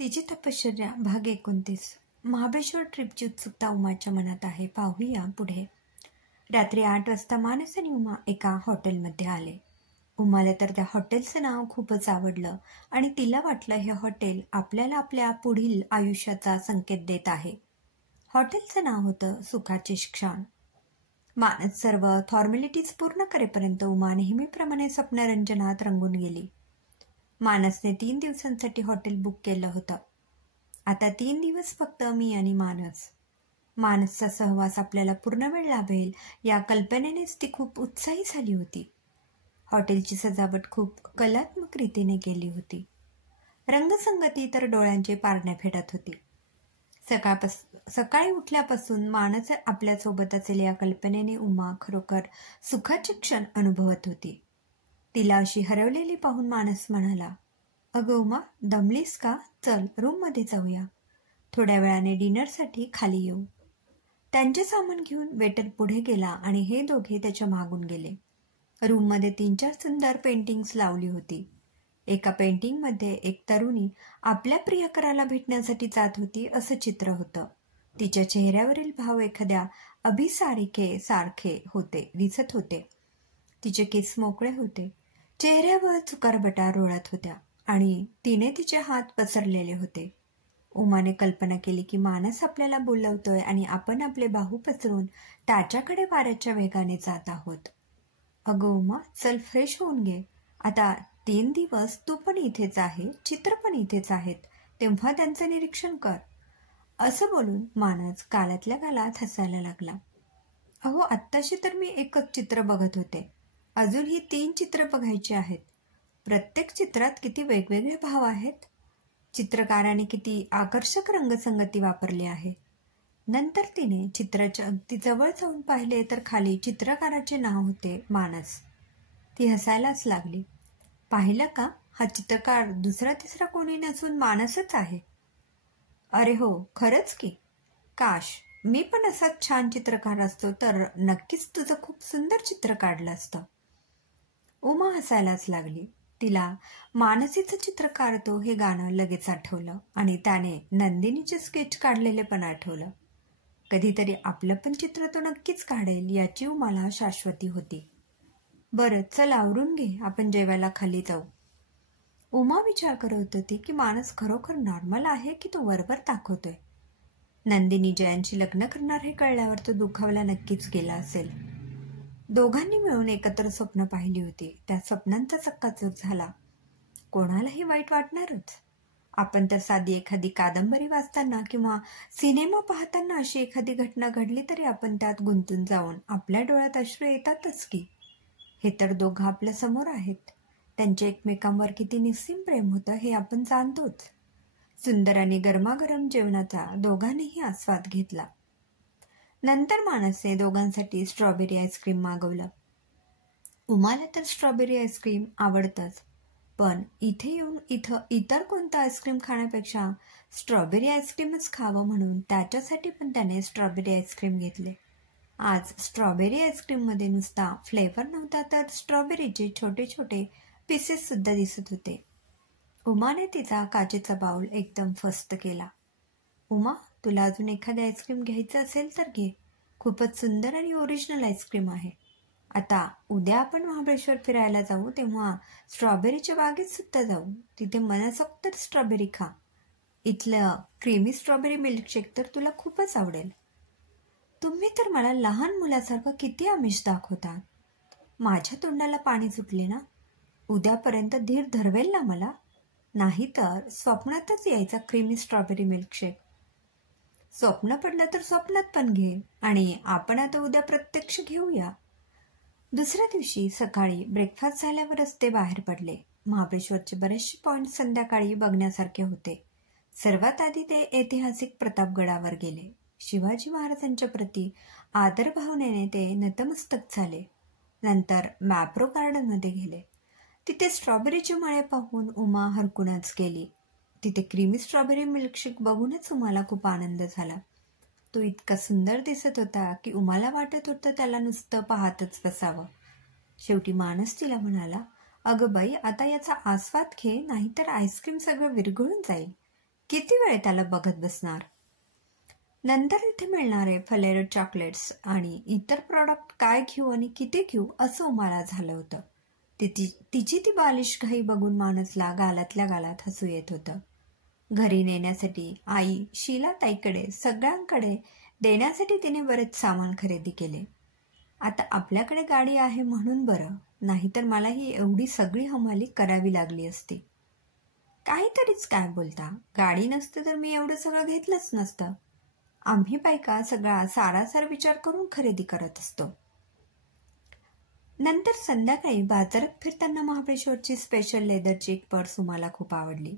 तिची तपश्चर्या भाग 29. महाबळेश्वर ट्रिपची उत्सुकता उमाच्या मनात आहे. पाहूया पुढे. रात्री 8 वाजता मानस आणि उमा एका हॉटेलमध्ये आले. उमाला तर त्या हॉटेलचं नाव खूपच आवडलं आणि तिला वाटलं हे हॉटेल आपल्याला आपल्या पुढील आयुष्याचा संकेत देत आहे. हॉटेलचं नाव होतं सुखाचे क्षण. मानस सर्व फॉर्मॅलिटीज पूर्ण करेपर्यंत उमा नेहमीप्रमाणे स्वप्नरंजनात रंगून गेली. मानसने 3 दिवसांसाठी हॉटेल बुक केलं होतं. आता 3 दिवस फक्त मी आणि मानस. मानसचा सहवास आपल्याला पूर्ण वेळ लाभेल या कल्पनेनेच ती खूप उत्साही झाली होती. हॉटेलची सजावट खूप कलात्मक रीतीने केली होती. रंगसंगती तर डोळ्यांचे पारणे फेडत होती. सकाळी उठल्यापासून मानस आपल्यासोबत असेल या कल्पनेने उमा खरोखर सुखाचे क्षण अनुभवत होती. तिला अशी हरवलेली पाहून मानस म्हणाला, "अगं उमा, दमलीस का? चल रूममध्ये जाऊया. थोड्या वेळाने डिनरसाठी खाली येऊ." त्यांचे सामान घेऊन वेटर पुढे गेला आणि हे दोघे त्याच्या मागून गेले. रूममध्ये 3-4 सुंदर पेंटिंग्स लावली होती. एका पेंटिंगमध्ये एक तरुणी आपल्या प्रियकराला भेटण्यासाठी जात होती असं चित्र होतं. तिच्या चेहऱ्यावरील भाव एखाद्या अभिसारिकेसारखे दिसत होते. तिचे केस मोकळे होते. चेहऱ्यावर चुकारबटा रोळत होत्या आणि तिने तिचे हात पसरलेले होते. उमाने कल्पना केली की मानस आपल्याला बोलवतोय आणि आपण आपले बाहू पसरून त्याच्याकडे वाऱ्याच्या वेगाने जात आहोत. "अगं उमा, चल फ्रेश होऊन घे. आता 3 दिवस तू पण इथेच आहे, चित्र पण इथेच आहेत, तेव्हा त्यांचं निरीक्षण कर." असं बोलून मानस गालातल्या गालात हसायला लागला. "अहो, आत्ताशी तर मी एकच चित्र बघत होते. अजूनही 3 चित्र बघायची आहेत. प्रत्येक चित्रात किती वेगवेगळे भाव आहेत. चित्रकाराने किती आकर्षक रंगसंगती वापरली आहे." नंतर तिने चित्राच्या अगदी जवळ जाऊन पाहिले तर खाली चित्रकाराचे नाव होते मानस. ती हसायलाच लागली. "पाहिलं का? हा चित्रकार दुसरा तिसरा कोणी नसून मानसच आहे." "अरे हो, खरंच की. काश मी पण असाच छान चित्रकार असतो तर नक्कीच तुझं खूप सुंदर चित्र काढलं असतं." उमा हसायलाच लागली. तिला मानसीचं चित्र काढतो हे गाणं लगेच आठवलं आणि त्याने नंदिनीचे स्केच काढलेले पण आठवलं. कधीतरी आपलं पण चित्र तो नक्कीच काढेल याची उमाला शाश्वती होती. "बरं, चल आवरून घे, आपण जेवायला खाली जाऊ." उमा विचार करत होती की मानस खरोखर नॉर्मल आहे की तो वरवर दाखवतोय. नंदिनी जयांशी लग्न करणार हे कळल्यावर तो दुखावला नक्कीच गेला असेल. दोघांनी मिळून एकत्र स्वप्न पाहिली होती. त्या स्वप्नांचा चक्काचूर झाला. कोणालाही वाईट वाटणारच. आपण तर साधी एखादी कादंबरी वाचताना किंवा सिनेमा पाहताना अशी एखादी घटना घडली तरी आपण त्यात गुंतून जाऊन आपल्या डोळ्यात अश्रू येतातच की. हे तर दोघं आपल्या समोर आहेत. त्यांचे एकमेकांवर किती निस्सीम प्रेम होतं हे आपण जाणतोच. सुंदर आणि गरमागरम जेवणाचा दोघांनीही आस्वाद घेतला. नंतर मानसने दोघांसाठी स्ट्रॉबेरी आईस्क्रीम मागवलं. उमाला तर स्ट्रॉबेरी आईस्क्रीम आवडतंच, पण इथे येऊन इतर कोणतं आईस्क्रीम खाण्यापेक्षा स्ट्रॉबेरी आईस्क्रीमच खावं म्हणून त्याच्यासाठी पण त्याने स्ट्रॉबेरी आईस्क्रीम घेतले. आज स्ट्रॉबेरी आईस्क्रीममध्ये नुसता फ्लेवर नव्हता तर स्ट्रॉबेरीचे छोटे छोटे पीसेस सुद्धा दिसत होते. उमाने तिचा काचेचा बाउल एकदम फस्त केला. "उमा, तुला अजून एखादे आईस्क्रीम घ्यायचं असेल तर घे. खूपच सुंदर आणि ओरिजिनल आईस्क्रीम आहे. आता उद्या आपण महाबळेश्वर फिरायला जाऊ तेव्हा स्ट्रॉबेरीच्या बागेत सुद्धा जाऊ. तिथे मनसोक्त स्ट्रॉबेरी खा. इथलं क्रीमी स्ट्रॉबेरी मिल्कशेक तर तुला खूपच आवडेल." "तुम्ही तर मला लहान मुलासारखं किती आमिष दाखवतात. माझ्या तोंडाला पाणी सुटले ना. उद्यापर्यंत धीर धरवेल ना मला? नाहीतर स्वप्नातच यायचा क्रीमी स्ट्रॉबेरी मिल्कशेक." "स्वप्न पडलं तर स्वप्नात पण घे आणि आपण आता उद्या प्रत्यक्ष घेऊया." दुसऱ्या दिवशी सकाळी ब्रेकफास्ट झाल्यावरच ते बाहेर पडले. महाबळेश्वरचे बरेचसे पॉइंट संध्याकाळी बघण्यासारखे होते. सर्वात आधी ते ऐतिहासिक प्रतापगडावर गेले. शिवाजी महाराजांच्या प्रती आदरभावनेने ते नतमस्तक झाले. नंतर मॅप्रो गार्डनमध्ये गेले. तिथे स्ट्रॉबेरीचे मळे पाहून उमा हरकूनच गेली. तिथे क्रीमी स्ट्रॉबेरी मिल्कशेक बघूनच उमाला खूप आनंद झाला. तो इतका सुंदर दिसत होता की उमाला वाटत होतं त्याला नुसतं पाहतच बसावं. शेवटी मानस तिला म्हणाला, "अगं बाई, आता याचा आस्वाद घे, नाहीतर आईस्क्रीम सगळं विरघळून जाईल. किती वेळ त्याला बघत बसणार? नंतर इथे मिळणारे फलेरो चॉकलेट्स आणि इतर प्रॉडक्ट काय घेऊ आणि किती घेऊ असं उमाला झालं होतं. तिची ती बालिश घाई बघून माणसला गालातल्या गालात हसू येत होतं. घरी नेण्यासाठी आई शीलाताईकडे सगळ्यांकडे देण्यासाठी तिने बरेच सामान खरेदी केले. आता आपल्याकडे गाडी आहे म्हणून बरं, नाहीतर मला ही एवढी सगळी हमाली करावी लागली असती. काहीतरीच काय बोलता, गाडी नसते तर मी एवढं सगळं घेतलंच नसतं. आम्ही बायका सगळा सारासार विचार करून खरेदी करत असतो. नंतर संध्याकाळी बाजारात फिरताना महाबळेश्वरची स्पेशल लेदरची एक पर्स उमाला खूप आवडली.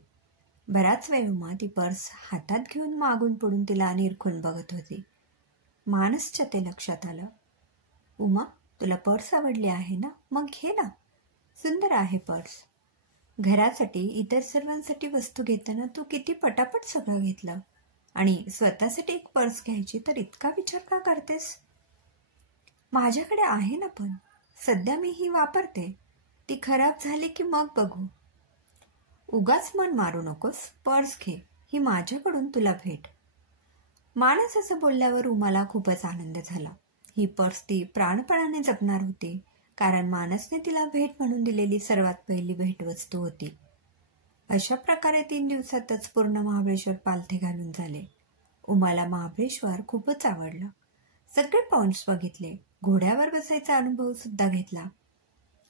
बराच वेळ उमा ती पर्स हातात घेऊन मागून पुढून तिला निरखून बघत होती. मानसच्या ते लक्षात आलं. उमा, तुला पर्स आवडली आहे ना, मग घे ना, सुंदर आहे पर्स. घरासाठी इतर सर्वांसाठी वस्तू घेताना तू किती पटापट सगळं घेतलं आणि स्वतःसाठी एक पर्स घ्यायची तर इतका विचार का करतेस? माझ्याकडे आहे ना, पण सध्या मी ही वापरते. ती खराब झाली की मग बघू. उगाच मन मारू नकोस, पर्स घे, ही माझ्याकडून तुला भेट. मानस असं बोलल्यावर उमाला खूपच आनंद झाला. ही पर्स ती प्राणपणाने जपणार होती, कारण मानसने तिला भेट म्हणून दिलेली सर्वात पहिली भेटवस्तू होती. अशा प्रकारे 3 दिवसातच पूर्ण महाबळेश्वर पालथे घालून झाले. उमाला महाबळेश्वर खूपच आवडलं. सगळे पॉइंट्स बघितले. घोड्यावर बसायचा अनुभव सुद्धा घेतला.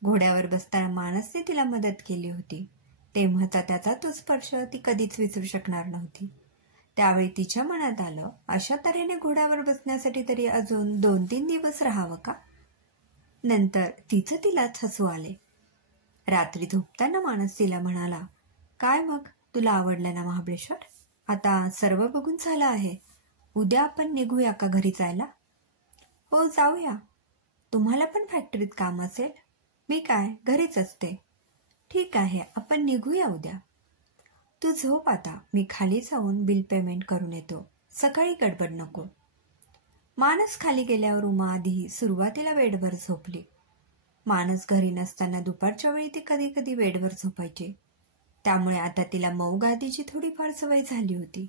घोड्यावर बसताना मानसने तिला मदत केली होती. तेव्हाचा त्याचा तो स्पर्श ती कधीच विसरू शकणार नव्हती. त्यावेळी तिच्या मनात आलं, अशा तऱ्हेने घोड्यावर बसण्यासाठी तरी अजून 2-3 दिवस राहावं का? नंतर तिचं तिलाच हसू आले. रात्री झोपताना मानस तिला म्हणाला, काय मग, तुला आवडलं ना महाबळेश्वर? आता सर्व बघून झालं आहे. उद्या आपण निघूया का घरी जायला? हो, जाऊया. तुम्हाला पण फॅक्टरीत काम असेल? मी काय, घरीच असते. ठीक आहे, आपण निघूया उद्या. तू झोप आता, मी खाली जाऊन बिल पेमेंट करून येतो. सकाळी गडबड नको. मानस खाली गेल्यावर उमा आधी सुरुवातीला बेडवर झोपली. मानस घरी नसताना दुपारच्या वेळी ती कधी कधी बेडवर झोपायची. त्यामुळे आता तिला मऊ गादीची थोडीफार सवय झाली होती.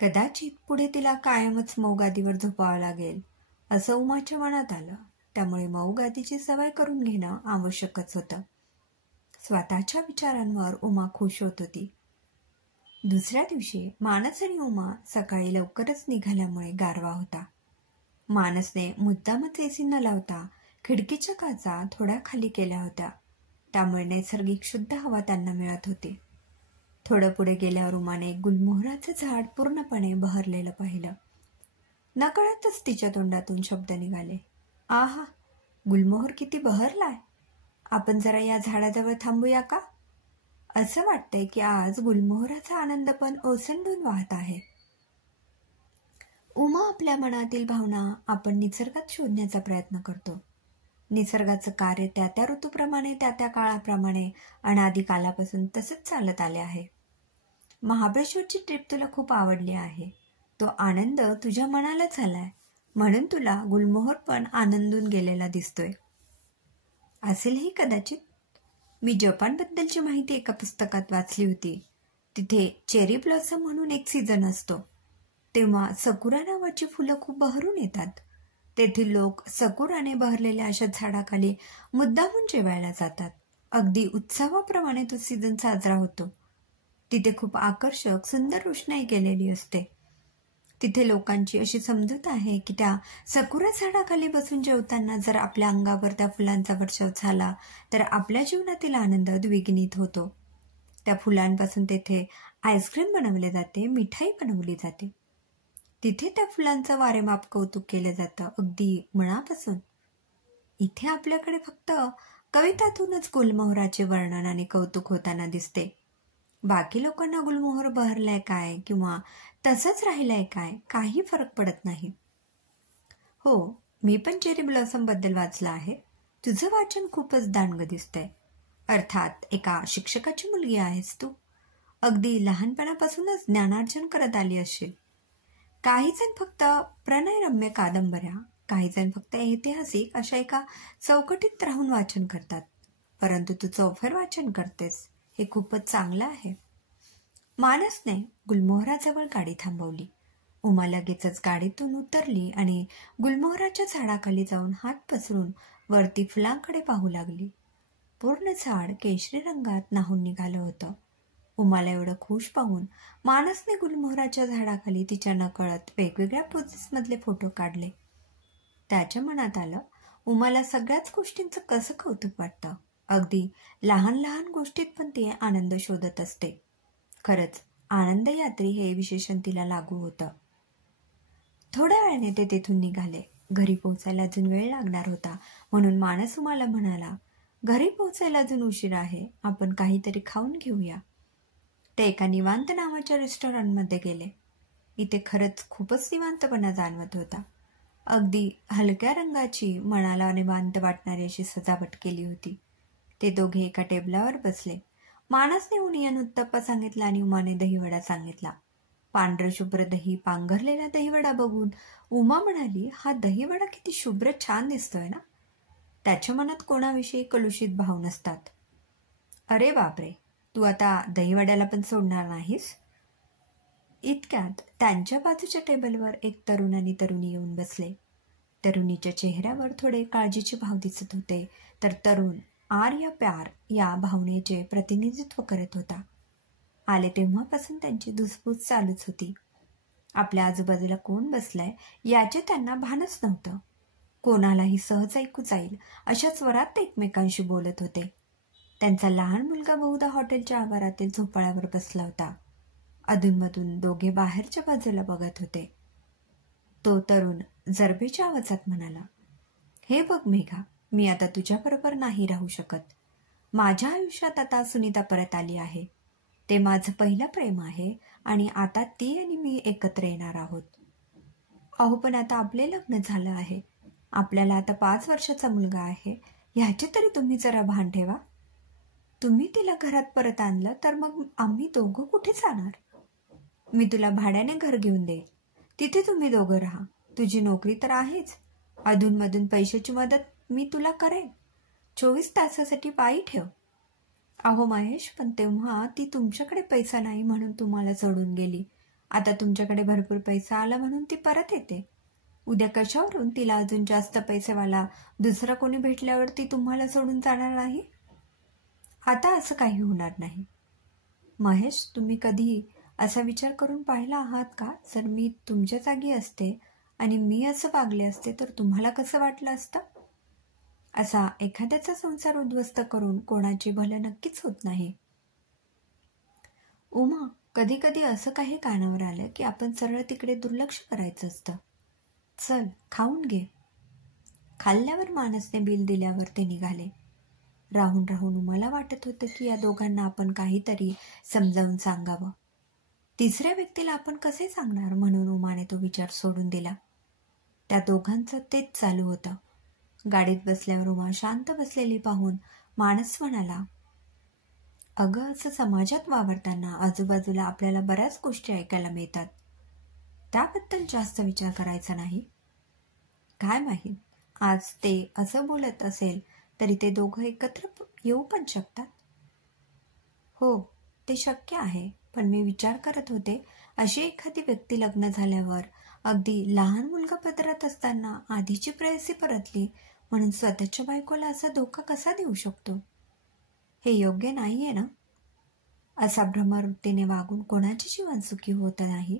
कदाचित पुढे तिला कायमच मऊ गादीवर झोपावं लागेल असं उमाच्या मनात आलं. त्यामुळे मऊ गादीची सवय करून घेणं आवश्यकच होतं. स्वतःच्या विचारांवर उमा खुश होत होती. दुसऱ्या दिवशी मानस आणि उमा सकाळी लवकरच निघाल्यामुळे गारवा होता. मानसने मुद्दामच एसी न लावता खिडकीच्या काचा थोड्या खाली केल्या होत्या. त्यामुळे नैसर्गिक शुद्ध हवा त्यांना मिळत होती. थोडं पुढे गेल्यावर उमाने गुलमोहराचं झाड पूर्णपणे बहरलेलं पाहिलं. नकळतच तिच्या तोंडातून शब्द निघाले, आहा, गुलमोहर किती बहरलाय. आपण जरा या झाडाजवळ थांबूया का? असं वाटतंय की आज गुलमोहराचा आनंद पण ओसंडून वाहत आहे. उमा आपल्या मनातील भावना आपण निसर्गात शोधण्याचा प्रयत्न करतो. निसर्गाचं कार्य त्या त्या ऋतूप्रमाणे, त्या त्या काळाप्रमाणे अनादी कालापासून तसंच चालत आले आहे. महाबळेश्वरची ट्रिप तुला खूप आवडली आहे. तो आनंद तुझ्या मनाला झालाय, म्हणून तुला गुलमोहर पण आनंदून गेलेला दिसतोय. असेलही कदाचित. मी जपानबद्दलची माहिती एका पुस्तकात वाचली होती. तिथे चेरी ब्लॉसम म्हणून एक सीझन असतो. तेव्हा सकुरा नावाची फुलं खूप बहरून येतात. तेथील लोक सकुराने बहरलेल्या अशा झाडाखाली मुद्दामून जेवायला जातात. अगदी उत्सवाप्रमाणे तो सीझन साजरा होतो. तिथे खूप आकर्षक सुंदर रोषणाई केलेली असते. तिथे लोकांची अशी समजूत आहे की त्या सकुरा झाडाखाली बसून जेवताना जर आपल्या अंगावर त्या फुलांचा वर्षाव झाला तर आपल्या जीवनातील आनंद द्विगुणित होतो. त्या फुलांपासून तेथे आईस्क्रीम बनवले जाते, मिठाई बनवली जाते. तिथे त्या फुलांचं वारेमाप कौतुक केलं जातं, अगदी मनापासून. इथे आपल्याकडे फक्त कवितातूनच गुलमोहराचे वर्णन आणि कौतुक होताना दिसते. बाकी लोकांना गुलमोहर बहरलाय काय किंवा तसंच राहिलाय काय काही फरक पडत नाही. हो, मी पण चेरी ब्लॉसम बद्दल वाचलं आहे. तुझं वाचन खूपच दांडगं दिसतंय. अर्थात एका शिक्षकाची मुलगी आहेस तू. अगदी लहानपणापासूनच ज्ञानार्जन करत आली असशील. काही जण फक्त प्रणयरम्य कादंबऱ्या, काही जण फक्त ऐतिहासिक अशा एका चौकटीत राहून वाचन करतात. परंतु तू चौफेर वाचन करतेस, हे खूपच चांगलं आहे. मानसने गुलमोहराजवळ गाडी थांबवली. उमा लगेचच गाडीतून उतरली आणि गुलमोहराच्या झाडाखाली जाऊन हात पसरून वरती फुलांकडे पाहू लागली. पूर्ण झाड केशरी रंगात न्हाऊन निघालं होतं. उमाला एवढं खुश पाहून मानसने गुलमोहराच्या झाडाखाली तिच्या नकळत वेगवेगळ्या पोझेसमधले फोटो काढले. त्याच्या मनात आलं, उमाला सगळ्याच गोष्टींचं कसं कौतुक वाटतं. अगदी लहान लहान गोष्टीत पण ती आनंद शोधत असते. खरंच आनंद यात्री हे विशेषण तिला लागू होतं. थोड्या वेळाने ते तेथून निघाले. घरी पोहोचायला अजून वेळ लागणार होता, म्हणून मानस उमाला म्हणाला, घरी पोहोचायला अजून उशीर आहे, आपण काहीतरी खाऊन घेऊया. ते एका निवांत नावाच्या रेस्टॉरंटमध्ये गेले. इथे खरंच खूपच निवांतपणा जाणवत होता. अगदी हलक्या रंगाची, मनाला निवांत वाटणारी अशी सजावट केली होती. ते दोघे एका टेबलावर बसले. मानसने ओनियन उत्तप्पा सांगितला आणि उमाने दहीवडा सांगितला. पांढरं शुभ्र दही, पांघरलेला दहीवडा बघून उमा म्हणाली, हा दहीवडा किती शुभ्र छान दिसतोय ना. त्याच्या मनात कोणाविषयी कलुषित भाव नसतात. अरे बापरे, तू आता दहीवड्याला पण सोडणार नाहीस? इतक्यात त्यांच्या बाजूच्या टेबलवर एक तरुण आणि तरुणी येऊन बसले. तरुणीच्या चेहऱ्यावर थोडे काळजीचे भाव दिसत होते, तर तरुण आर या प्यार या भावनेचे प्रतिनिधित्व करत होता. आले तेव्हापासून त्यांची धुसफूस चालूच होती. आपल्या आजूबाजूला कोण बसलंय याचे त्यांना भानच नव्हतं. कोणालाही सहज ऐकू जाईल अशा स्वरात ते एकमेकांशी बोलत होते. त्यांचा लहान मुलगा बहुधा हॉटेलच्या आवारातील झोपाळ्यावर बसला होता. अधूनमधून दोघे बाहेरच्या बाजूला बघत होते. तो तरुण जरबेच्या आवाजात म्हणाला, हे बघ मेघा, मी आता तुझ्याबरोबर नाही राहू शकत. माझ्या आयुष्यात आता सुनीता परत आली आहे. ते माझं पहिलं प्रेम आहे आणि आता ती आणि मी एकत्र येणार आहोत. अहो, पण आता आपले लग्न झालं आहे. आपल्याला आता 5 वर्षाचा मुलगा आहे. ह्याचे तरी तुम्ही जरा भान ठेवा. तुम्ही तिला घरात परत आणलं तर मग आम्ही दोघं कुठे जाणार? मी तुला भाड्याने घर घेऊन देईल. तिथे तुम्ही दोघं राहा. तुझी नोकरी तर आहेच. अधूनमधून पैशाची मदत मी तुला करेन. 24 तासासाठी बाई ठेव. अहो महेश, पण तेव्हा ती तुमच्याकडे पैसा नाही म्हणून तुम्हाला सोडून गेली. आता तुमच्याकडे भरपूर पैसा आला म्हणून ती परत येते. उद्या कशावरून तिला अजून जास्त पैसेवाला दुसरा कोणी भेटल्यावर ती तुम्हाला सोडून जाणार नाही? आता असं काही होणार नाही. महेश, तुम्ही कधी असा विचार करून पाहिला आहात का? जर मी तुमच्या जागी असते आणि मी असं वागले असते तर तुम्हाला कसं वाटलं असतं? असा एखाद्याचा संसार उद्ध्वस्त करून कोणाचे भलं नक्कीच होत नाही. उमा, कधी कधी असं काही कानावर आलं की आपण सरळ तिकडे दुर्लक्ष करायचं असतं. चल, खाऊन घे. खाल्ल्यावर मानसने बिल दिल्यावर ते निघाले. राहून राहून उमाला वाटत होतं की या दोघांना आपण काहीतरी समजावून सांगावं. तिसऱ्या व्यक्तीला आपण कसे सांगणार, म्हणून उमाने तो विचार सोडून दिला. त्या दोघांचं तेच चालू होतं. गाडीत बसल्यावर उमा शांत बसलेली पाहून मानस म्हणाला, अगं, असं समाजात वावरताना आजूबाजूला आपल्याला बऱ्याच गोष्टी ऐकायला मिळतात. त्याबद्दल जास्त विचार करायचा नाही. काय माहीत, आज ते असं बोलत असेल तरी ते दोघं एकत्र येऊ पण शकतात. हो, ते शक्य आहे. पण मी विचार करत होते, अशी एखादी व्यक्ती लग्न झाल्यावर अगदी लहान मुलगा पदरात असताना आधीची प्रेयसी परतली म्हणून स्वतःच्या बायकोला असा धोका कसा देऊ शकतो? हे योग्य नाहीये ना? असा भ्रमवृत्तीने वागून कोणाचे जीवन सुखी होत नाही.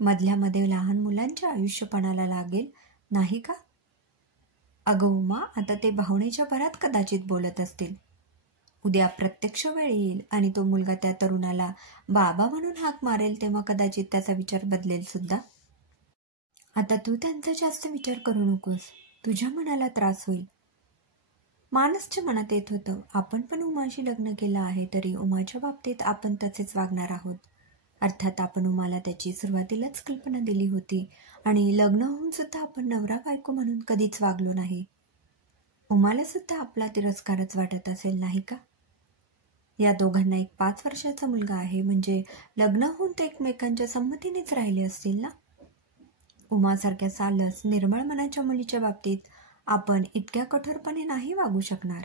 मधल्या मध्ये लहान मुलांच्या आयुष्यपणाला लागेल नाही का? अगं उमा, आता ते भावनेच्या भरात कदाचित बोलत असतील. उद्या प्रत्यक्ष वेळ येईल आणि तो मुलगा त्या तरुणाला बाबा म्हणून हाक मारेल तेव्हा कदाचित त्याचा विचार बदलेल सुद्धा. आता तू त्यांचा जास्त विचार करू नकोस. तुझ्या मनाला त्रास होईल. मानसच्या मनात येत होतं, आपण पण उमाशी लग्न केलं आहे तरी उमाच्या बाबतीत आपण तसेच वागणार आहोत. अर्थात आपण उमाला त्याची सुरुवातीलाच कल्पना दिली होती आणि लग्न होऊन सुद्धा आपण नवरा बायको म्हणून कधीच वागलो नाही. उमाला सुद्धा आपला तिरस्कारच वाटत असेल नाही का? या दोघांना एक 5 वर्षाचा मुलगा आहे, म्हणजे लग्न होऊन ते एकमेकांच्या संमतीनेच राहिले असतील ना. उमासारख्या सालस निर्मळ मनाच्या मुलीच्या बाबतीत आपण इतक्या कठोरपणे नाही वागू शकणार.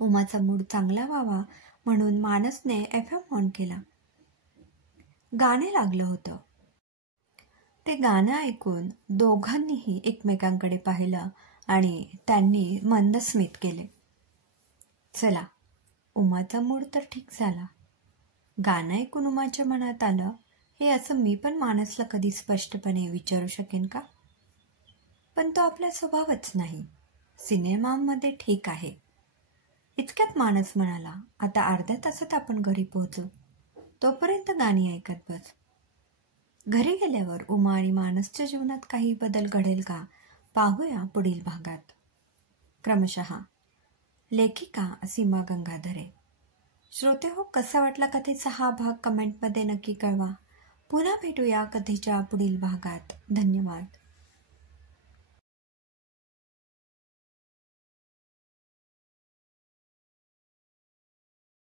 उमाचा मूड चांगला व्हावा म्हणून मानसने FM ऑन केला. गाणे लागलं होतं. ते गाणं ऐकून दोघांनीही एकमेकांकडे पाहिलं आणि त्यांनी मंद स्मित केले. चला, उमाचा मूड तर ठीक झाला. गाणं ऐकून उमाच्या मनात आलं, हे असं मी पण मानसला कधी स्पष्टपणे विचारू शकेन का? पण तो आपला स्वभावच नाही. सिनेमामध्ये ठीक आहे. इतक्यात मानस म्हणाला, आता अर्ध्या तासात आपण घरी पोहोचू. तोपर्यंत गाणी ऐकत बस. घरी गेल्यावर उमा आणि मानसच्या जीवनात काही बदल घडेल का, पाहूया पुढील भागात. क्रमशः लेखिका सीमा गंगाधरे. श्रोते हो, कसा वाटला कथेचा हा भाग कमेंटमध्ये नक्की कळवा. पुन्हा भेटूया कथेच्या पुढील भागात. धन्यवाद.